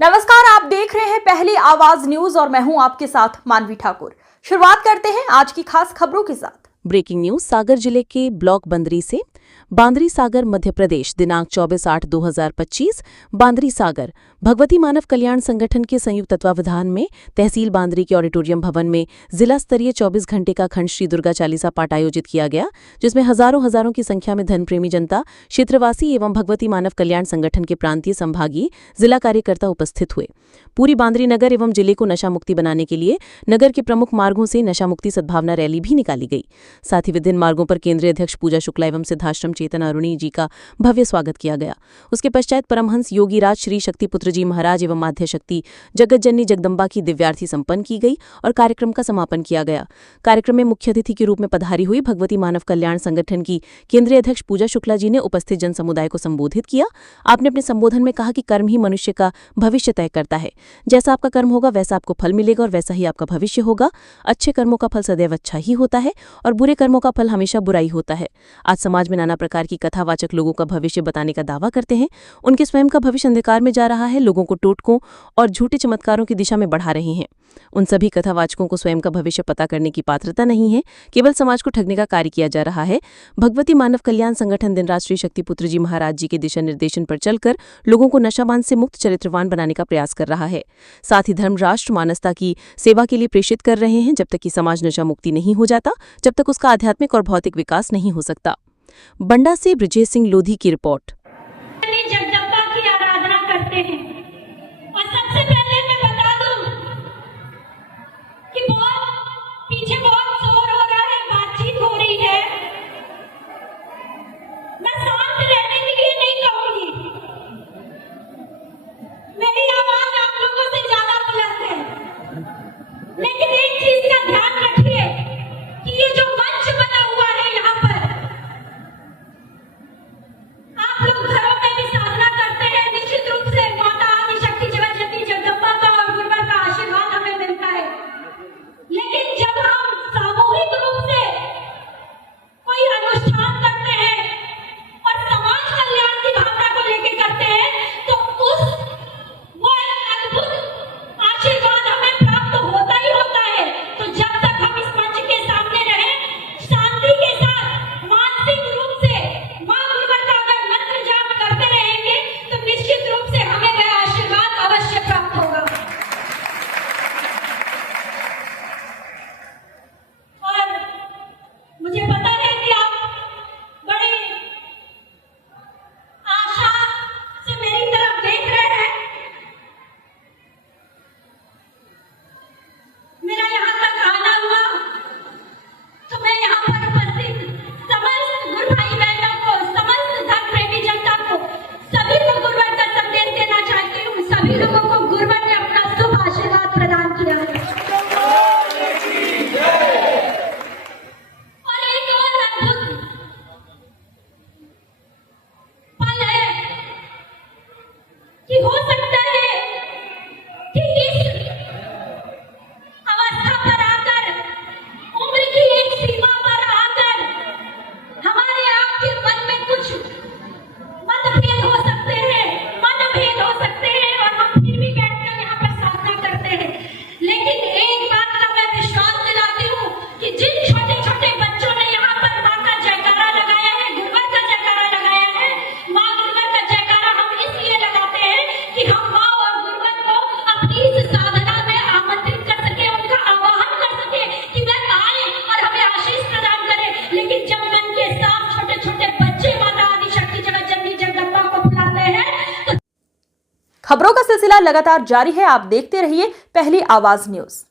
नमस्कार, आप देख रहे हैं पहली आवाज न्यूज और मैं हूं आपके साथ मानवी ठाकुर। शुरुआत करते हैं आज की खास खबरों के साथ। ब्रेकिंग न्यूज सागर जिले के ब्लॉक बंदरी से। बांदरी सागर मध्य प्रदेश दिनांक 24/8/2025 बांदरी सागर भगवती मानव कल्याण संगठन के संयुक्त तत्वावधान में तहसील बांदरी के ऑडिटोरियम भवन में जिला स्तरीय 24 घंटे का खंड श्री दुर्गा चालीसा पाठ आयोजित किया गया, जिसमें हजारों की संख्या में धर्मप्रेमी जनता, क्षेत्रवासी एवं भगवती मानव कल्याण संगठन के प्रांतीय संभागीय जिला कार्यकर्ता उपस्थित हुए। पूरी बांदरी नगर एवं जिले को नशा मुक्ति बनाने के लिए नगर के प्रमुख मार्गों से नशा मुक्ति सद्भावना रैली भी निकाली गई। साथ ही विभिन्न मार्गों पर केंद्रीय अध्यक्ष पूजा शुक्ला एवं सिद्धाश्रम चेतन अरुणी जी का भव्य स्वागत किया गया। उसके पश्चात परमहंस योगीराज श्री शक्तिपुत्र जी महाराज एवं माध्य शक्ति जगतजननी जगदम्बा की दिव्यार्थी संपन्न की गई और कार्यक्रम का समापन किया गया। कार्यक्रम में मुख्य अतिथि के रूप में पधारी हुई भगवती मानव कल्याण संगठन की केंद्रीय अध्यक्ष पूजा शुक्ला जी ने उपस्थित जन समुदाय को संबोधित किया। आपने अपने संबोधन में कहा कि कर्म ही मनुष्य का भविष्य तय करता है। जैसा आपका कर्म होगा वैसा आपको फल मिलेगा और वैसा ही आपका भविष्य होगा। अच्छे कर्मों का फल सदैव अच्छा ही होता है और बुरे कर्मों का फल हमेशा बुराई होता है। आज समाज में नाना प्रकार की कथावाचक लोगों का भविष्य बताने का दावा करते हैं। उनके स्वयं का भविष्य अंधकार में जा रहा है, लोगों को टोटकों और झूठे चमत्कारों की दिशा में बढ़ा रहे हैं। उन सभी कथावाचकों को स्वयं का भविष्य पता करने की पात्रता नहीं है, केवल समाज को ठगने का कार्य किया जा रहा है। भगवती मानव कल्याण संगठन दिन रात श्री शक्तिपुत्र जी महाराज जी के दिशा निर्देशन पर चलकर लोगों को नशाबान से मुक्त चरित्रवान बनाने का प्रयास कर रहा है। साथ ही धर्म, राष्ट्र, मानवता की सेवा के लिए प्रेषित कर रहे हैं। जब तक कि समाज नशा मुक्ति नहीं हो जाता, जब तक उसका आध्यात्मिक और भौतिक विकास नहीं हो सकता। बंडा से ब्रजेश सिंह लोधी की रिपोर्ट। जगदम्बा की आराधना करते हैं और सबसे पहले मैं बता दूं कि पीछे बहुत शोर हो रहा है, बातचीत हो रही है। मैं शांत रहने के लिए नहीं कहूंगी, मेरी आवाज आप लोगों से ज्यादा बुलंद है, लेकिन एक चीज का ध्यान रखिए कि ये जो मंच बना हुआ है यहाँ पर, आप लोग घरों में भी साधना करते हैं। निश्चित रूप से माता आदि शक्ति जगतजननी जगदम्बा का और गुरुवर का आशीर्वाद हमें मिलता है, लेकिन जब हम सामूहिक रूप से कोई अनुष्ठान करते हैं और समाज कल्याण की भावना को लेकर करते हैं, तो वो एक अद्भुत आशीर्वाद हमें प्राप्त होता ही होता है। तो जब तक हम इस मंच के सामने रहे, शांति के साथ मानसिक रूप से मां गुरुवर का अगर मंत्र जाप करते रहेंगे, तो निश्चित रूप से हमें वह आशीर्वाद अवश्य प्राप्त होगा। और मुझे पता है कि आप बड़ी आशा से मेरी तरफ देख रहे हैं। मेरा यहाँ तक आना हुआ तो मैं यहाँ पर उपस्थित समस्त गुरु भाई बहनों को, समस्त धर्म प्रेमी जनता को, सभी को गुरुवर का संदेश देना चाहती हूँ। सभी लोगों को गुरुवर ने अपना शुभ आशीर्वाद प्रदान किया है। और एक और अद्भुत पल है कि हो सकता है कि इस अवस्था पर आकर, उम्र की एक सीमा पर आकर हमारे आपके मन में कुछ मतभेद हो सकते हैं, मनभेद हो सकते हैं, और हम फिर भी बैठकर यहाँ पर साधना करते हैं। लेकिन एक बात का मैं विश्वास दिलाती हूँ कि जिन छोटे छोटे बच्चों ने यहाँ पर माँ का जयकारा लगाया है, गुरुवर का जयकारा लगाया है, माँ गुरुवर का जयकारा हम इसलिए लगाते हैं कि हम माँ और गुरुवर को अपनी इस साधना में आमंत्रित कर सके, उनका आवाहन कर सके कि वह आए और हमें आशीष प्रदान करें। लेकिन जब मन के साथ छोटे छोटे बच्चे माता आदि शक्ति जगतजननी जगदम्बा को बुलाते हैं, तो खबरों का सिलसिला लगातार जारी है। आप देखते रहिए पहली आवाज न्यूज।